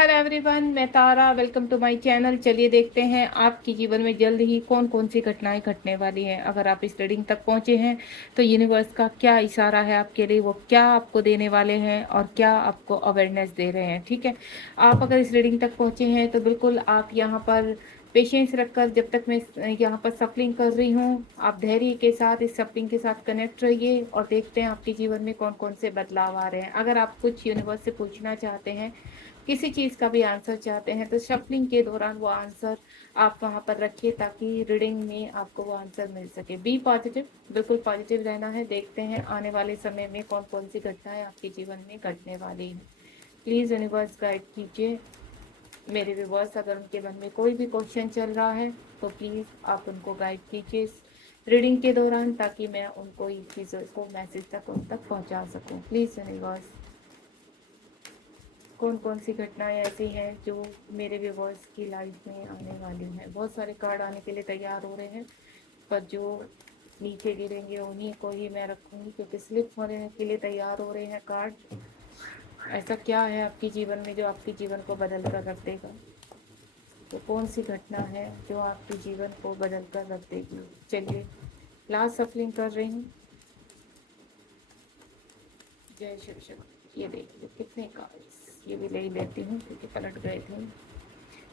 Hello everyone, मैं Tara. Welcome to my channel. चलिए देखते हैं आपके जीवन में जल्द ही कौन कौन सी घटनाएं घटने वाली हैं। अगर आप इस रीडिंग तक पहुंचे हैं तो यूनिवर्स का क्या इशारा है आपके लिए, वो क्या आपको देने वाले हैं और क्या आपको अवेयरनेस दे रहे हैं। ठीक है, आप अगर इस रीडिंग तक पहुंचे हैं तो बिल्कुल आप यहाँ पर पेशेंस रखकर, जब तक मैं यहाँ पर सफलिंग कर रही हूँ, आप धैर्य के साथ इस सफलिंग के साथ कनेक्ट रहिए और देखते हैं आपके जीवन में कौन कौन से बदलाव आ रहे हैं। अगर आप कुछ यूनिवर्स से पूछना चाहते हैं, किसी चीज़ का भी आंसर चाहते हैं, तो शफलिंग के दौरान वो आंसर आप वहाँ पर रखिए ताकि रीडिंग में आपको वो आंसर मिल सके। बी पॉजिटिव, बिल्कुल पॉजिटिव रहना है। देखते हैं आने वाले समय में कौन कौन सी घटनाएं आपके जीवन में घटने वाली हैं। प्लीज़ यूनिवर्स गाइड कीजिए मेरे व्यूवर्स। अगर उनके मन में कोई भी क्वेश्चन चल रहा है तो प्लीज़ आप उनको गाइड कीजिए इस रीडिंग के दौरान, ताकि मैं उनको इन चीज़ों को मैसेज तक उन तक पहुँचा सकूँ। प्लीज़ यूनिवर्स, कौन कौन सी घटनाएं ऐसी हैं जो मेरे व्यूवर्स की लाइफ में आने वाली हैं। बहुत सारे कार्ड आने के लिए तैयार हो रहे हैं, पर जो नीचे गिरेंगे उन्हीं को ही मैं रखूँगी, क्योंकि स्लिप होने के लिए तैयार हो रहे हैं कार्ड। ऐसा क्या है आपके जीवन में जो आपके जीवन को बदल कर रख देगा? तो कौन सी घटना है जो आपके जीवन को बदल कर रख देगी? चलिए लास्ट सफलिंग कर रही हूँ। जय शिव शक्ति। ये देखिए कितने कार्ड्स, ये भी ले ही लेती हूँ क्योंकि पलट गए थे।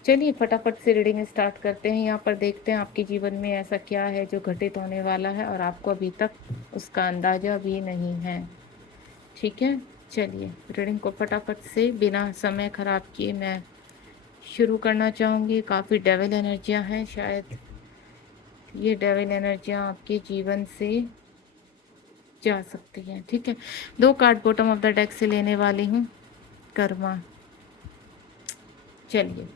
चलिए फटाफट से रीडिंग स्टार्ट करते हैं। यहाँ पर देखते हैं आपके जीवन में ऐसा क्या है जो घटित होने वाला है और आपको अभी तक उसका अंदाजा भी नहीं है। ठीक है, चलिए रीडिंग को फटाफट से बिना समय खराब किए मैं शुरू करना चाहूँगी। काफ़ी डेविल एनर्जियाँ हैं, शायद ये डेविल एनर्जियाँ आपके जीवन से जा सकती हैं। ठीक है, 2 card bottom of the deck से लेने वाली हूँ। कर्मा। चलिए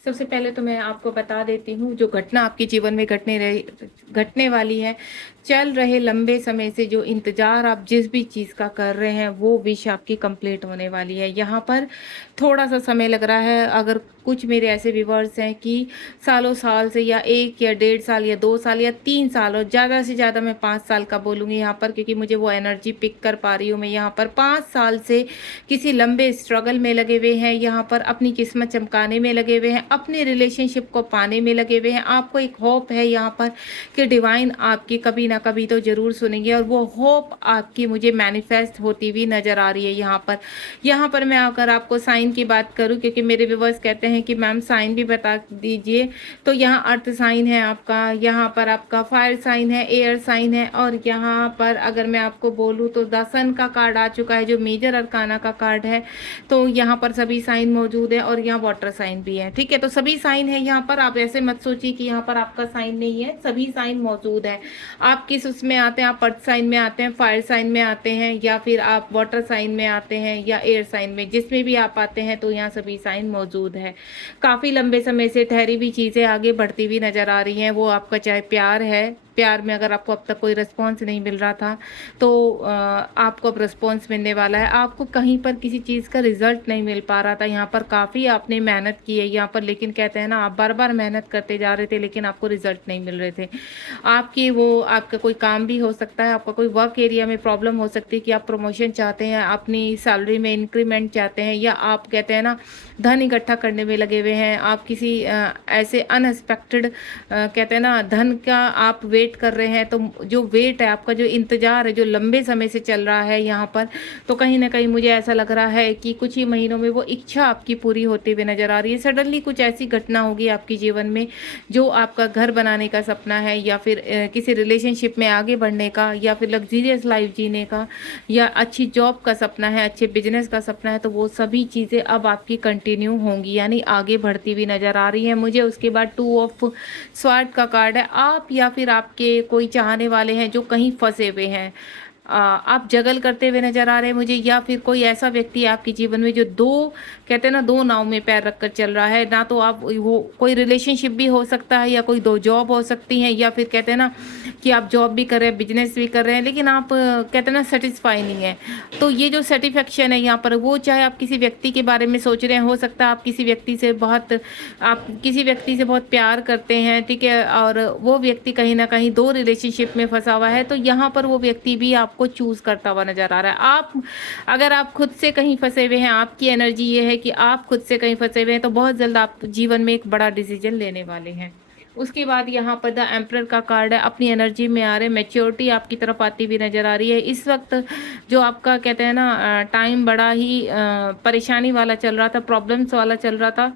सबसे पहले तो मैं आपको बता देती हूँ जो घटना आपके जीवन में घटने वाली है। चल रहे लंबे समय से जो इंतज़ार आप जिस भी चीज़ का कर रहे हैं वो विश आपकी कंप्लीट होने वाली है। यहाँ पर थोड़ा सा समय लग रहा है। अगर कुछ मेरे ऐसे व्यूवर्स हैं कि सालों साल से, या 1 या 1.5 साल या 2 साल या 3 साल, और ज़्यादा से ज़्यादा मैं 5 साल का बोलूँगी यहाँ पर, क्योंकि मुझे वो एनर्जी पिक कर पा रही हूँ मैं यहाँ पर। 5 साल से किसी लंबे स्ट्रगल में लगे हुए हैं, यहाँ पर अपनी किस्मत चमकाने में लगे हुए हैं, अपने रिलेशनशिप को पाने में लगे हुए हैं। आपको एक होप है यहाँ पर कि डिवाइन आपकी कभी ना कभी तो ज़रूर सुनेंगे, और वो होप आपकी मुझे मैनिफेस्ट होती हुई नज़र आ रही है यहाँ पर मैं अगर आपको साइन की बात करूँ, क्योंकि मेरे व्यूवर्स कहते हैं कि मैम साइन भी बता दीजिए, तो यहाँ अर्थ साइन है आपका, यहाँ पर आपका फायर साइन है, एयर साइन है, और यहाँ पर अगर मैं आपको बोलूँ तो द सन का कार्ड आ चुका है जो मेजर अरकाना का कार्ड है। तो यहाँ पर सभी साइन मौजूद है और यहाँ वाटर साइन भी है। ठीक है, तो सभी साइन है यहाँ पर। आप ऐसे मत सोचिए कि यहाँ पर आपका साइन नहीं है, सभी साइन मौजूद है। आप किस उसमें आते हैं, आप अर्थ साइन में आते हैं, फायर साइन में आते हैं, या फिर आप वाटर साइन में आते हैं, या एयर साइन में, जिसमें भी आप आते हैं, तो यहाँ सभी साइन मौजूद है। काफ़ी लंबे समय से ठहरी हुई चीज़ें आगे बढ़ती हुई नज़र आ रही हैं। वो आपका चाहे प्यार है, प्यार में अगर आपको अब तक कोई रिस्पॉन्स नहीं मिल रहा था तो आपको अब रिस्पॉन्स मिलने वाला है। आपको कहीं पर किसी चीज़ का रिजल्ट नहीं मिल पा रहा था, यहाँ पर काफ़ी आपने मेहनत की है यहाँ पर, लेकिन कहते हैं ना, आप बार बार मेहनत करते जा रहे थे लेकिन आपको रिजल्ट नहीं मिल रहे थे। आपका कोई काम भी हो सकता है, आपका कोई वर्क एरिया में प्रॉब्लम हो सकती है कि आप प्रमोशन चाहते हैं, अपनी सैलरी में इंक्रीमेंट चाहते हैं, या आप कहते हैं ना धन इकट्ठा करने में लगे हुए हैं। आप किसी ऐसे अनएक्सपेक्टेड कहते हैं ना धन का आप वेट कर रहे हैं, तो जो वेट है आपका, जो इंतज़ार है, जो लंबे समय से चल रहा है यहाँ पर, तो कहीं ना कहीं मुझे ऐसा लग रहा है कि कुछ ही महीनों में वो इच्छा आपकी पूरी होते हुए नज़र आ रही है। सडनली कुछ ऐसी घटना होगी आपके जीवन में जो आपका घर बनाने का सपना है, या फिर किसी रिलेशनशिप में आगे बढ़ने का, या फिर लग्जीरियस लाइफ जीने का, या अच्छी जॉब का सपना है, अच्छे बिजनेस का सपना है, तो वो सभी चीज़ें अब आपकी कंटिन्यू होंगी, यानी आगे बढ़ती हुई नज़र आ रही है मुझे। उसके बाद 2 ऑफ स्वॉर्ड का कार्ड है। आप या फिर आपके कोई चाहने वाले हैं जो कहीं फंसे हुए हैं, आप जगल करते हुए नजर आ रहे हैं मुझे, या फिर कोई ऐसा व्यक्ति है आपके जीवन में जो कहते हैं ना, 2 नाव में पैर रखकर चल रहा है। ना तो आप वो कोई रिलेशनशिप भी हो सकता है, या कोई 2 जॉब हो सकती हैं, या फिर कहते हैं ना कि आप जॉब भी कर रहे हैं, बिजनेस भी कर रहे हैं, लेकिन आप कहते हैं ना सेटिस्फाई नहीं है। तो ये जो सेटिस्फेक्शन है यहाँ पर, वो चाहे आप किसी व्यक्ति के बारे में सोच रहे हैं, हो सकता है आप किसी व्यक्ति से बहुत प्यार करते हैं, ठीक है, और वो व्यक्ति कहीं ना कहीं 2 रिलेशनशिप में फंसा हुआ है, तो यहाँ पर वो व्यक्ति भी आप आपको चूज़ करता हुआ नज़र आ रहा है। आप अगर आप खुद से कहीं फँसे हुए हैं, आपकी एनर्जी ये है कि आप खुद से कहीं फँसे हुए हैं, तो बहुत जल्द आप जीवन में एक बड़ा डिसीज़न लेने वाले हैं। उसके बाद यहाँ पर द एम्परर का कार्ड है, अपनी एनर्जी में आ रहे हैं, मैच्योरिटी आपकी तरफ आती हुई नज़र आ रही है। इस वक़्त जो आपका कहते हैं ना टाइम बड़ा ही परेशानी वाला चल रहा था, प्रॉब्लम्स वाला चल रहा था,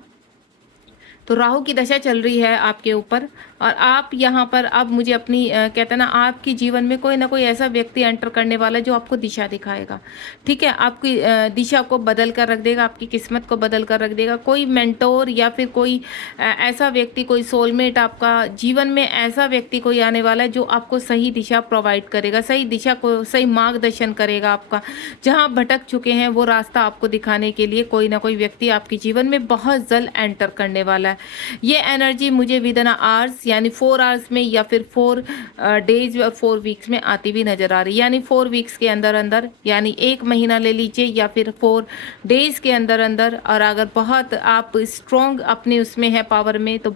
तो राहु की दशा चल रही है आपके ऊपर और आप यहाँ पर अब मुझे अपनी कहते हैं ना आपके जीवन में कोई ना कोई ऐसा व्यक्ति एंटर करने वाला है जो आपको दिशा दिखाएगा। ठीक है, आपकी दिशा को बदल कर रख देगा, आपकी किस्मत को बदल कर रख देगा। कोई मेंटोर या फिर कोई ऐसा व्यक्ति, कोई सोलमेट आपका जीवन में ऐसा व्यक्ति कोई आने वाला है जो आपको सही दिशा प्रोवाइड करेगा, सही दिशा को सही मार्गदर्शन करेगा। आपका जहाँ भटक चुके हैं वो रास्ता आपको दिखाने के लिए कोई ना कोई व्यक्ति आपके जीवन में बहुत जल्द एंटर करने वाला है। ये एनर्जी मुझे विद इन आवर्स यानी 4 आवर्स में या फिर 4 डेज या 4 वीक्स में आती हुई नजर आ रही है। यानी 4 वीक्स के अंदर अंदर, यानी 1 महीना ले लीजिए या फिर 4 डेज के अंदर अंदर। और अगर बहुत आप स्ट्रॉन्ग अपने उसमें है पावर में, तो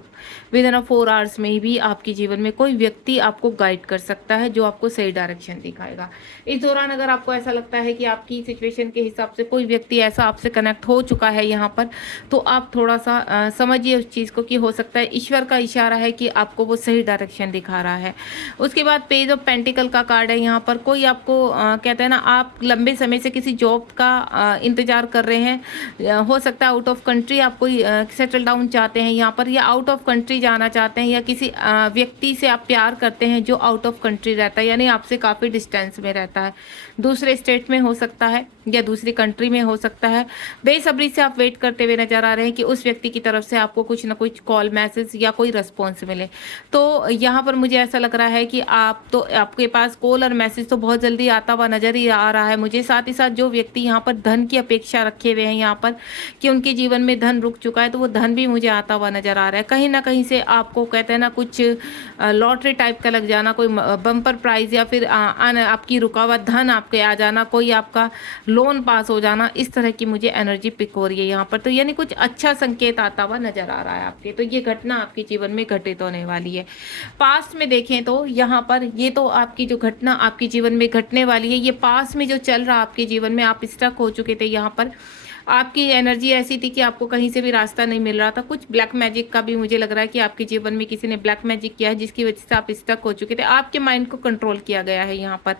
विद इन 4 आवर्स में भी आपके जीवन में कोई व्यक्ति आपको गाइड कर सकता है जो आपको सही डायरेक्शन दिखाएगा। इस दौरान अगर आपको ऐसा लगता है कि आपकी सिचुएशन के हिसाब से कोई व्यक्ति ऐसा आपसे कनेक्ट हो चुका है यहाँ पर, तो आप थोड़ा सा समझिए उस चीज़ को कि हो सकता है ईश्वर का इशारा है कि आपको वो सही डायरेक्शन दिखा रहा है। उसके बाद पेज ऑफ पेंटिकल का कार्ड है यहाँ पर। कोई आपको कहते हैं ना आप लंबे समय से किसी जॉब का इंतजार कर रहे हैं। हो सकता है आउट ऑफ कंट्री आप कोई सेटल डाउन चाहते हैं यहाँ पर, या आउट ऑफ कंट्री जाना चाहते हैं, या किसी व्यक्ति से आप प्यार करते हैं जो आउट ऑफ कंट्री रहता है, यानी आपसे काफ़ी डिस्टेंस में रहता है। दूसरे स्टेट में हो सकता है या दूसरी कंट्री में हो सकता है। बेसब्री से आप वेट करते हुए नजर आ रहे हैं कि उस व्यक्ति की तरफ से आपको कुछ ना कुछ कॉल, मैसेज या कोई रिस्पॉन्स मिले। तो यहाँ पर मुझे ऐसा लग रहा है कि आपके पास कॉल और मैसेज तो बहुत जल्दी आता हुआ नजर ही आ रहा है मुझे। साथ ही साथ जो व्यक्ति यहाँ पर धन की अपेक्षा रखे हुए हैं यहाँ पर कि उनके जीवन में धन रुक चुका है, तो वो धन भी मुझे आता हुआ नजर आ रहा है। कहीं ना कहीं से आपको कहते हैं ना कुछ लॉटरी टाइप का लग जाना, कोई बम्पर प्राइज या फिर आपकी रुका हुआ धन आपके आ जाना, कोई आपका लोन पास हो जाना, इस तरह की मुझे एनर्जी पिक हो रही है यहाँ पर। तो यानी कुछ अच्छा संकेत आता हुआ नजर आ रहा है आपके। तो ये घटना आपके जीवन में घटित होने वाली है। पास्ट में देखें तो यहाँ पर ये तो आपकी जो घटना आपके जीवन में घटने वाली है, ये पास्ट में जो चल रहा आपके जीवन में, आप स्टक हो चुके थे यहाँ पर। आपकी एनर्जी ऐसी थी कि आपको कहीं से भी रास्ता नहीं मिल रहा था। कुछ ब्लैक मैजिक का भी मुझे लग रहा है कि आपके जीवन में किसी ने ब्लैक मैजिक किया है, जिसकी वजह से आप स्टक हो चुके थे। आपके माइंड को कंट्रोल किया गया है यहाँ पर,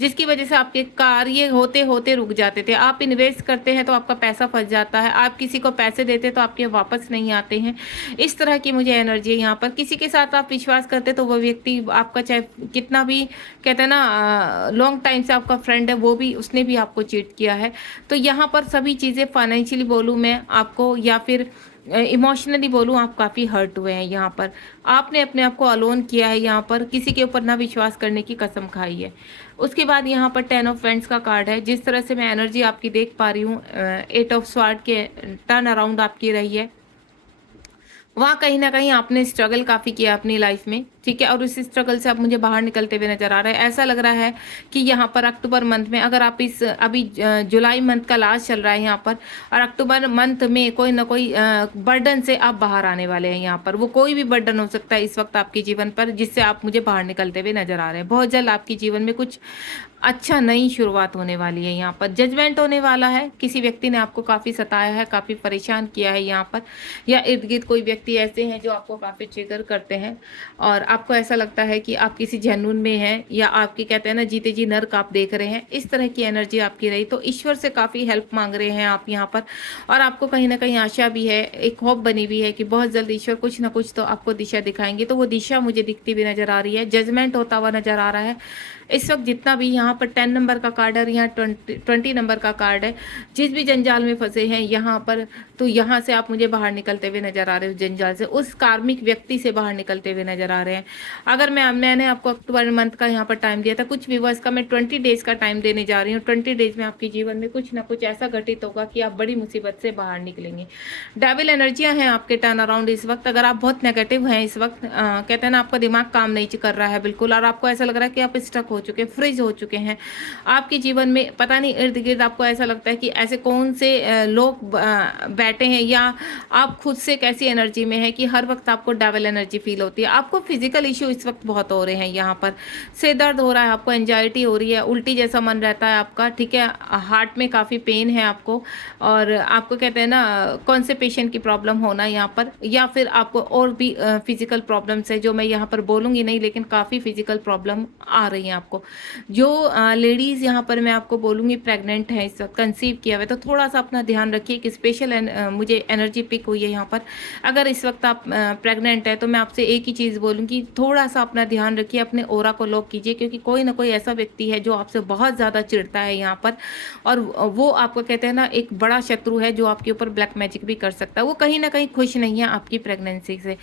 जिसकी वजह से आपके कार्य होते होते रुक जाते थे। आप इन्वेस्ट करते हैं तो आपका पैसा फंस जाता है, आप किसी को पैसे देते तो आपके वापस नहीं आते हैं। इस तरह की मुझे एनर्जी है यहाँ पर। किसी के साथ आप विश्वास करते तो वो व्यक्ति आपका चाहे कितना भी कहते हैं ना लॉन्ग टाइम से आपका फ्रेंड है, वो भी उसने भी आपको चीट किया है। तो यहाँ पर सभी चीज़ें फाइनेंशियली बोलूँ मैं आपको या फिर इमोशनली बोलूँ, आप काफ़ी हर्ट हुए हैं यहाँ पर। आपने अपने आप को अलोन किया है यहाँ पर, किसी के ऊपर ना विश्वास करने की कसम खाई है। उसके बाद यहाँ पर 10 ऑफ फ्रेंड्स का कार्ड है। जिस तरह से मैं एनर्जी आपकी देख पा रही हूँ, 8 ऑफ स्वार्ड के टर्न अराउंड आपकी रही है। वहाँ कहीं ना कहीं आपने स्ट्रगल काफ़ी किया अपनी लाइफ में, ठीक है, और उस स्ट्रगल से आप मुझे बाहर निकलते हुए नजर आ रहे हैं। ऐसा लग रहा है कि यहाँ पर अक्टूबर मंथ में, अगर आप इस अभी जुलाई मंथ का लास्ट चल रहा है यहाँ पर, और अक्टूबर मंथ में कोई ना कोई बर्डन से आप बाहर आने वाले हैं यहाँ पर। वो कोई भी बर्डन हो सकता है इस वक्त आपके जीवन पर, जिससे आप मुझे बाहर निकलते हुए नजर आ रहे हैं। बहुत जल्द आपके जीवन में कुछ अच्छा नई शुरुआत होने वाली है यहाँ पर। जजमेंट होने वाला है, किसी व्यक्ति ने आपको काफ़ी सताया है, काफ़ी परेशान किया है यहाँ पर, या इर्द गिर्द कोई व्यक्ति ऐसे हैं जो आपको काफ़ी ट्रिगर करते हैं और आपको ऐसा लगता है कि आप किसी जनून में हैं, या आपकी कहते हैं ना जीते जी नर्क आप देख रहे हैं। इस तरह की एनर्जी आपकी रही। तो ईश्वर से काफ़ी हेल्प मांग रहे हैं आप यहाँ पर, और आपको कहीं ना कहीं आशा भी है, एक होप बनी हुई है कि बहुत जल्द ईश्वर कुछ ना कुछ तो आपको दिशा दिखाएंगे। तो वो दिशा मुझे दिखती हुई नजर आ रही है, जजमेंट होता हुआ नजर आ रहा है। इस वक्त जितना भी यहाँ पर 10 नंबर का कार्ड है और यहाँ 20 नंबर का कार्ड है, जिस भी जंजाल में फंसे हैं यहाँ पर, तो यहाँ से आप मुझे बाहर निकलते हुए नजर आ रहे हो जंजाल से, उस कार्मिक व्यक्ति से बाहर निकलते हुए नजर आ रहे हैं। अगर मैंने आपको अक्टूबर मंथ का यहाँ पर टाइम दिया था, कुछ व्यूअर्स का मैं 20 डेज का टाइम देने जा रही हूँ। 20 डेज में आपके जीवन में कुछ ना कुछ ऐसा घटित होगा कि आप बड़ी मुसीबत से बाहर निकलेंगे। डेविल एनर्जियाँ हैं आपके टर्न अराउंड इस वक्त। अगर आप बहुत नेगेटिव हैं इस वक्त, कहते हैं ना आपका दिमाग काम नहीं कर रहा है बिल्कुल, और आपको ऐसा लग रहा है कि आप स्टक हो चुके हैं, फ्रीज हो चुके हैं आपके जीवन में। पता नहीं इर्द गिर्द आपको ऐसा लगता है कि ऐसे कौन से लोग बैठे हैं, या आप खुद से कैसी एनर्जी में है कि हर वक्त आपको डबल एनर्जी फील होती है। आपको फिजिकल इश्यू इस वक्त बहुत हो रहे हैं, यहाँ पर सिर दर्द हो रहा है, आपको एंजाइटी हो रही है, उल्टी जैसा मन रहता है आपका, ठीक है, हार्ट में काफ़ी पेन है आपको, और आपको कहते हैं ना कॉन्स्टिपेशन की प्रॉब्लम होना यहाँ पर, या फिर आपको और भी फिजिकल प्रॉब्लम्स है जो मैं यहाँ पर बोलूँगी नहीं, लेकिन काफ़ी फिजिकल प्रॉब्लम आ रही है आपको। जो लेडीज़ यहाँ पर मैं आपको बोलूँगी प्रेग्नेंट है, इस वक्त कंसीव किया हुआ है, तो थोड़ा सा अपना ध्यान रखिए कि स्पेशल मुझे एनर्जी पिक हुई है यहाँ पर। अगर इस वक्त आप प्रेग्नेंट है तो मैं आपसे एक ही चीज़ बोलूँगी, थोड़ा सा अपना ध्यान रखिए, अपने ऑरा को लॉक कीजिए, क्योंकि कोई ना कोई ऐसा व्यक्ति है जो आपसे बहुत ज़्यादा चिढ़ता है यहाँ पर, और वो आपको कहते हैं ना एक बड़ा शत्रु है जो आपके ऊपर ब्लैक मैजिक भी कर सकता है। वो कहीं ना कहीं खुश नहीं है आपकी प्रेगनेंसी से।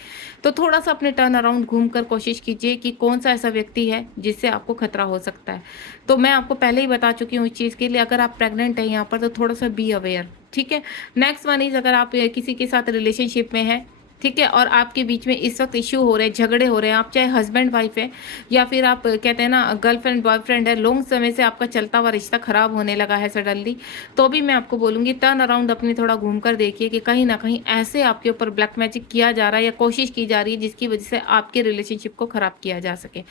तो थोड़ा सा अपने टर्न अराउंड घूम कर कोशिश कीजिए कि कौन सा ऐसा व्यक्ति है जिससे आपको खतरा हो सकता है। तो मैं आपको पहले ही बता चुकी हूँ इस चीज़ के लिए, अगर आप प्रेग्नेंट हैं यहाँ पर तो थोड़ा सा बी अवेयर, ठीक है। नेक्स्ट वन इज, अगर आप किसी के साथ रिलेशनशिप में है, ठीक है, और आपके बीच में इस वक्त इश्यू हो रहे हैं, झगड़े हो रहे हैं, आप चाहे हस्बैंड वाइफ है या फिर आप कहते हैं ना गर्लफ्रेंड बॉयफ्रेंड है, लॉन्ग समय से आपका चलता हुआ रिश्ता खराब होने लगा है सडनली, तो भी मैं आपको बोलूँगी टर्न अराउंड अपनी थोड़ा घूम कर देखिए कि कहीं ना कहीं ऐसे आपके ऊपर ब्लैक मैजिक किया जा रहा है या कोशिश की जा रही है जिसकी वजह से आपके रिलेशनशिप को ख़राब किया जा सके।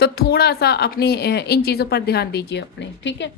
तो थोड़ा सा अपने इन चीज़ों पर ध्यान दीजिए अपने, ठीक है।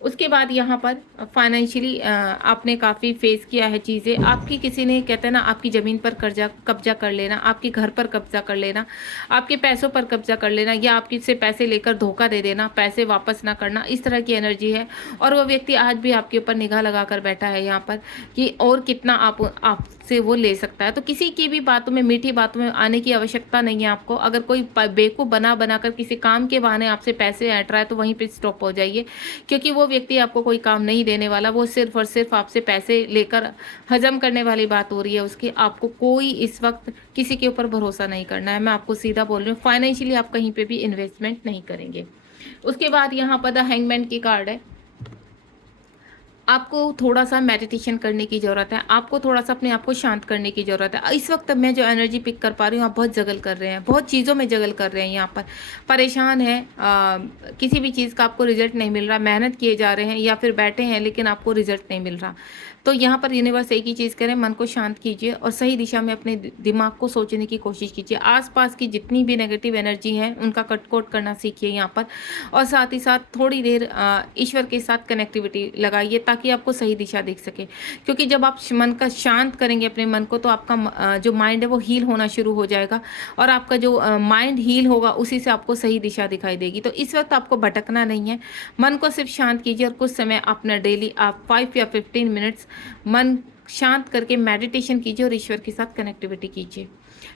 उसके बाद यहाँ पर फाइनेंशियली आपने काफ़ी फेस किया है चीज़ें, आपकी किसी ने कहते हैं ना आपकी ज़मीन पर कब्जा कर लेना, आपके घर पर कब्जा कर लेना, आपके पैसों पर कब्जा कर लेना, या आपकी से पैसे लेकर धोखा दे देना, पैसे वापस ना करना, इस तरह की एनर्जी है। और वो व्यक्ति आज भी आपके ऊपर निगाह लगा कर बैठा है यहाँ पर कि और कितना आपसे वो ले सकता है। तो किसी की भी बातों में, मीठी बातों में आने की आवश्यकता नहीं है आपको। अगर कोई बेवकूफ़ बनाकर किसी काम के बहाने आपसे पैसे ऐंठ रहा है तो वहीं पर स्टॉप हो जाइए, क्योंकि वो व्यक्ति आपको कोई काम नहीं देने वाला। वो सिर्फ और सिर्फ आपसे पैसे लेकर हजम करने वाली बात हो रही है उसकी। आपको कोई इस वक्त किसी के ऊपर भरोसा नहीं करना है, मैं आपको सीधा बोल रही हूँ। फाइनेंशियली आप कहीं पे भी इन्वेस्टमेंट नहीं करेंगे। उसके बाद यहाँ पर द हैंगमैन की कार्ड है। आपको थोड़ा सा मेडिटेशन करने की ज़रूरत है, आपको थोड़ा सा अपने आप को शांत करने की ज़रूरत है। इस वक्त मैं जो एनर्जी पिक कर पा रही हूँ, आप बहुत जगल कर रहे हैं, बहुत चीज़ों में जगल कर रहे हैं, यहाँ पर परेशान है, किसी भी चीज़ का आपको रिजल्ट नहीं मिल रहा, मेहनत किए जा रहे हैं या फिर बैठे हैं लेकिन आपको रिजल्ट नहीं मिल रहा। तो यहाँ पर यूनिवर्स एक ही चीज़ करें, मन को शांत कीजिए और सही दिशा में अपने दिमाग को सोचने की कोशिश कीजिए। आसपास की जितनी भी नेगेटिव एनर्जी है उनका कटकोट करना सीखिए यहाँ पर, और साथ ही साथ थोड़ी देर ईश्वर के साथ कनेक्टिविटी लगाइए ताकि आपको सही दिशा दिख सके। क्योंकि जब आप मन का शांत करेंगे अपने मन को, तो आपका जो माइंड है वो हील होना शुरू हो जाएगा, और आपका जो माइंड हील होगा उसी से आपको सही दिशा दिखाई देगी। तो इस वक्त आपको भटकना नहीं है, मन को सिर्फ शांत कीजिए और कुछ समय अपना डेली आप 5 या 15 मिनट्स मन शांत करके मेडिटेशन कीजिए और ईश्वर के साथ कनेक्टिविटी कीजिए।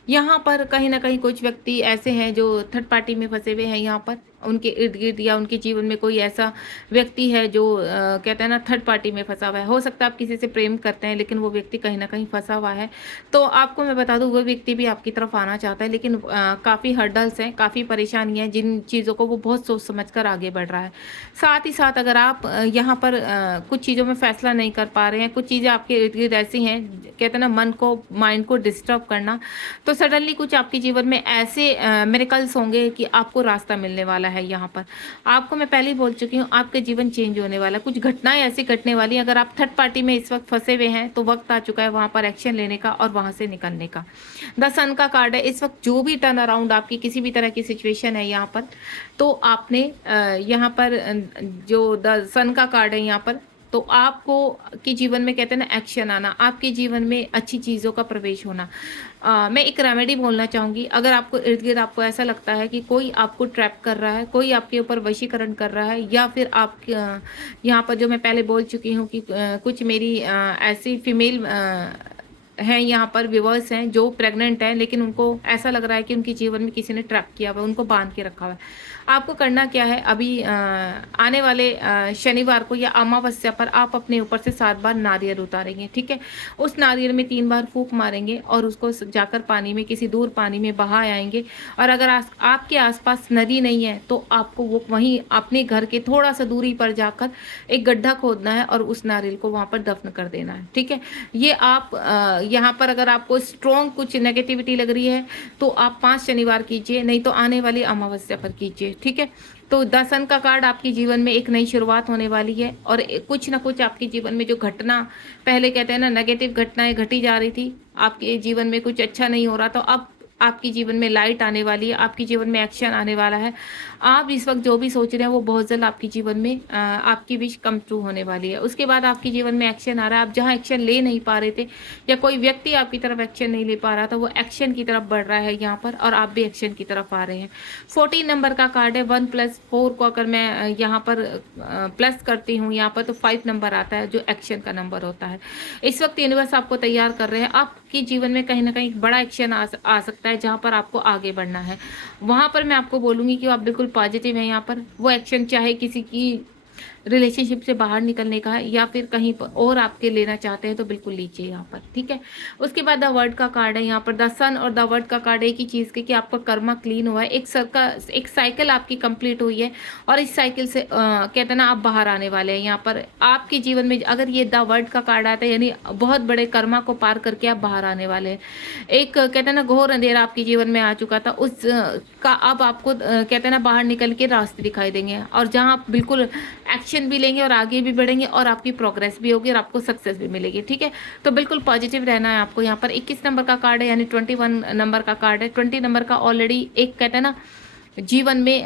यहाँ पर कहीं ना कहीं कुछ व्यक्ति ऐसे हैं जो थर्ड पार्टी में फंसे हुए हैं, यहाँ पर उनके इर्द गिर्द या उनके जीवन में कोई ऐसा व्यक्ति है जो कहते हैं ना थर्ड पार्टी में फंसा हुआ है। हो सकता है आप किसी से प्रेम करते हैं लेकिन वो व्यक्ति कहीं ना कहीं फंसा हुआ है। तो आपको मैं बता दूं, वो व्यक्ति भी आपकी तरफ आना चाहता है, लेकिन काफ़ी हर्डल्स हैं, काफ़ी परेशानियाँ हैं, जिन चीज़ों को वो बहुत सोच समझ कर आगे बढ़ रहा है। साथ ही साथ अगर आप यहाँ पर कुछ चीज़ों में फैसला नहीं कर पा रहे हैं, कुछ चीज़ें आपके इर्द गिर्द ऐसी हैं, कहते हैं ना मन को, माइंड को डिस्टर्ब करना, तो सडनली कुछ आपके जीवन में ऐसे मिरेकल्स होंगे कि आपको रास्ता मिलने वाला है। यहाँ पर आपको मैं पहले ही बोल चुकी हूँ, आपका जीवन चेंज होने वाला है, कुछ घटनाएं ऐसी घटने वाली। अगर आप थर्ड पार्टी में इस वक्त फंसे हुए हैं तो वक्त आ चुका है वहां पर एक्शन लेने का और वहां से निकलने का। द सन का कार्ड है। इस वक्त जो भी टर्न अराउंड आपकी किसी भी तरह की सिचुएशन है यहाँ पर, तो आपने यहाँ पर जो द सन का कार्ड है यहाँ पर, तो आपको के जीवन में कहते हैं ना एक्शन आना, आपके जीवन में अच्छी चीज़ों का प्रवेश होना। मैं एक रेमेडी बोलना चाहूँगी। अगर आपको इर्द गिर्द आपको ऐसा लगता है कि कोई आपको ट्रैप कर रहा है, कोई आपके ऊपर वशीकरण कर रहा है, या फिर आप यहाँ पर जो मैं पहले बोल चुकी हूँ कि कुछ मेरी ऐसी फीमेल हैं यहाँ पर व्यूवर्स हैं जो प्रेग्नेंट हैं, लेकिन उनको ऐसा लग रहा है कि उनके जीवन में किसी ने ट्रैप किया हुआ है, उनको बांध के रखा हुआ है। आपको करना क्या है, अभी आने वाले शनिवार को या अमावस्या पर आप अपने ऊपर से 7 बार नारियल उतारेंगे, ठीक है। उस नारियल में 3 बार फूंक मारेंगे और उसको जाकर पानी में, किसी दूर पानी में बहा आएंगे। और अगर आपके आसपास नदी नहीं है तो आपको वो वहीं अपने घर के थोड़ा सा दूरी पर जाकर एक गड्ढा खोदना है और उस नारियल को वहाँ पर दफन कर देना है, ठीक है। ये आप यहाँ पर अगर आपको स्ट्रॉन्ग कुछ नेगेटिविटी लग रही है तो आप 5 शनिवार कीजिए, नहीं तो आने वाली अमावस्या पर कीजिए, ठीक है। तो द सन का कार्ड आपके जीवन में एक नई शुरुआत होने वाली है, और कुछ ना कुछ आपके जीवन में जो घटना, पहले कहते हैं ना नेगेटिव घटनाएं घटी जा रही थी, आपके जीवन में कुछ अच्छा नहीं हो रहा, तो अब आपके जीवन में लाइट आने वाली है, आपके जीवन में एक्शन आने वाला है। आप इस वक्त जो भी सोच रहे हैं वो बहुत जल्द आपके जीवन में आपकी विश कम ट्रू होने वाली है। उसके बाद आपके जीवन में एक्शन आ रहा है। आप जहां एक्शन ले नहीं पा रहे थे, या कोई व्यक्ति आपकी तरफ एक्शन नहीं ले पा रहा था, वो एक्शन की तरफ बढ़ रहा है यहाँ पर, और आप भी एक्शन की तरफ आ रहे हैं। 14 नंबर का कार्ड है। 1+4 को अगर मैं यहाँ पर प्लस करती हूँ यहाँ पर, तो 5 नंबर आता है, जो एक्शन का नंबर होता है। इस वक्त यूनिवर्स आपको तैयार कर रहे हैं। आपके जीवन में कहीं ना कहीं बड़ा एक्शन आ सकता है, जहाँ पर आपको आगे बढ़ना है। वहां पर मैं आपको बोलूंगी कि आप बिल्कुल पॉजिटिव हैं यहाँ पर। वो एक्शन चाहे किसी की रिलेशनशिप से बाहर निकलने का है, या फिर कहीं पर और आपके लेना चाहते हैं, तो बिल्कुल लीजिए यहाँ पर, ठीक है। उसके बाद द वर्ड का कार्ड है यहाँ पर। द सन और द वर्ड का कार्ड एक ही चीज़ के कि आपका कर्मा क्लीन हुआ है, एक साइकिल आपकी कंप्लीट हुई है, और इस साइकिल से कहते हैं ना आप बाहर आने वाले हैं। यहाँ पर आपके जीवन में अगर ये द वर्ड का कार्ड आता है, यानी बहुत बड़े कर्मा को पार करके आप बाहर आने वाले हैं। एक कहते हैं ना घोर अंधेरा आपके जीवन में आ चुका था, उस का अब आपको कहते हैं ना बाहर निकल के रास्ते दिखाई देंगे, और जहाँ आप बिल्कुल एक्शन भी लेंगे और आगे भी बढ़ेंगे, और आपकी प्रोग्रेस भी होगी और आपको सक्सेस भी मिलेगी, ठीक है। तो बिल्कुल पॉजिटिव रहना है आपको। यहाँ पर 21 नंबर का कार्ड है, यानी 21 नंबर का कार्ड है। 20 नंबर का ऑलरेडी एक कहते हैं ना जीवन में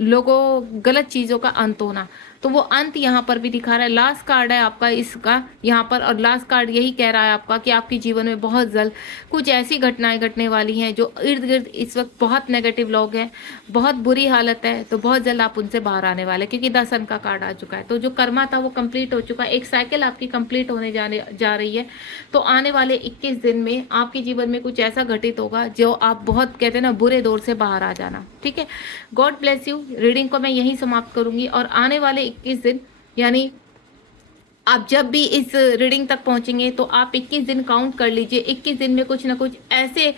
लोगों गलत चीज़ों का अंत होना, तो वो अंत यहाँ पर भी दिखा रहा है। लास्ट कार्ड है आपका इसका यहाँ पर, और लास्ट कार्ड यही कह रहा है आपका कि आपके जीवन में बहुत जल्द कुछ ऐसी घटनाएं घटने वाली हैं जो इर्द गिर्द इस वक्त बहुत नेगेटिव लोग हैं, बहुत बुरी हालत है, तो बहुत जल्द आप उनसे बाहर आने वाले, क्योंकि 10 सन का कार्ड आ चुका है। तो जो कर्मा था वो कंप्लीट हो चुका है, एक साइकिल आपकी कंप्लीट होने जा रही है। तो आने वाले 21 दिन में आपके जीवन में कुछ ऐसा घटित होगा जो आप बहुत कहते हैं ना बुरे दौर से बाहर आ जाना, ठीक है। God bless you. रीडिंग को मैं यहीं समाप्त करूंगी, और आने वाले 21 दिन, यानी आप जब भी इस रीडिंग तक पहुंचेंगे तो आप 21 दिन काउंट कर लीजिए। 21 दिन में कुछ ना कुछ ऐसे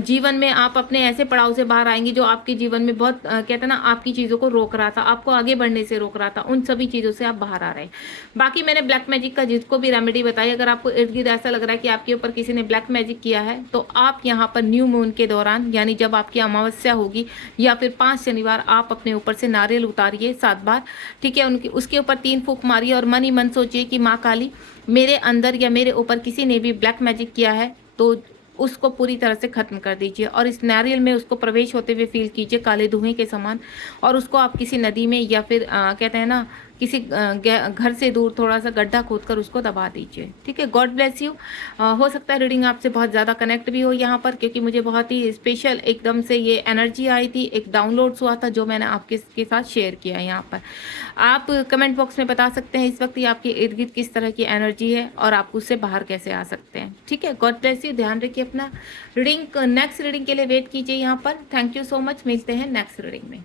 जीवन में आप अपने ऐसे पड़ाव से बाहर आएंगे जो आपके जीवन में बहुत कहते हैं ना आपकी चीज़ों को रोक रहा था, आपको आगे बढ़ने से रोक रहा था, उन सभी चीज़ों से आप बाहर आ रहे हैं। बाकी मैंने ब्लैक मैजिक का जिसको भी रेमेडी बताई, अगर आपको इर्द गिर्द ऐसा लग रहा है कि आपके ऊपर किसी ने ब्लैक मैजिक किया है, तो आप यहाँ पर न्यू मून के दौरान, यानी जब आपकी अमावस्या होगी या फिर 5 शनिवार, आप अपने ऊपर से नारियल उतारिए 7 बार, ठीक है। उसके ऊपर 3 फूंक मारिए, और मन ही मन सोचिए कि माँ काली, मेरे अंदर या मेरे ऊपर किसी ने भी ब्लैक मैजिक किया है तो उसको पूरी तरह से खत्म कर दीजिए, और इस नारियल में उसको प्रवेश होते हुए फील कीजिए काले धुएं के समान, और उसको आप किसी नदी में या फिर कहते हैं ना किसी घर से दूर थोड़ा सा गड्ढा खोदकर उसको दबा दीजिए, ठीक है। God bless you. हो सकता है रीडिंग आपसे बहुत ज़्यादा कनेक्ट भी हो यहाँ पर, क्योंकि मुझे बहुत ही स्पेशल एकदम से ये एनर्जी आई थी, एक डाउनलोड्स हुआ था जो मैंने आपके साथ शेयर किया है यहाँ पर। आप कमेंट बॉक्स में बता सकते हैं इस वक्त ये आपके इर्द गिर्द किस तरह की एनर्जी है, और आप उससे बाहर कैसे आ सकते हैं, ठीक है। God bless you. ध्यान रखिए अपना। रीडिंग नेक्स्ट रीडिंग के लिए वेट कीजिए यहाँ पर। Thank you so much. मिलते हैं नेक्स्ट रीडिंग में।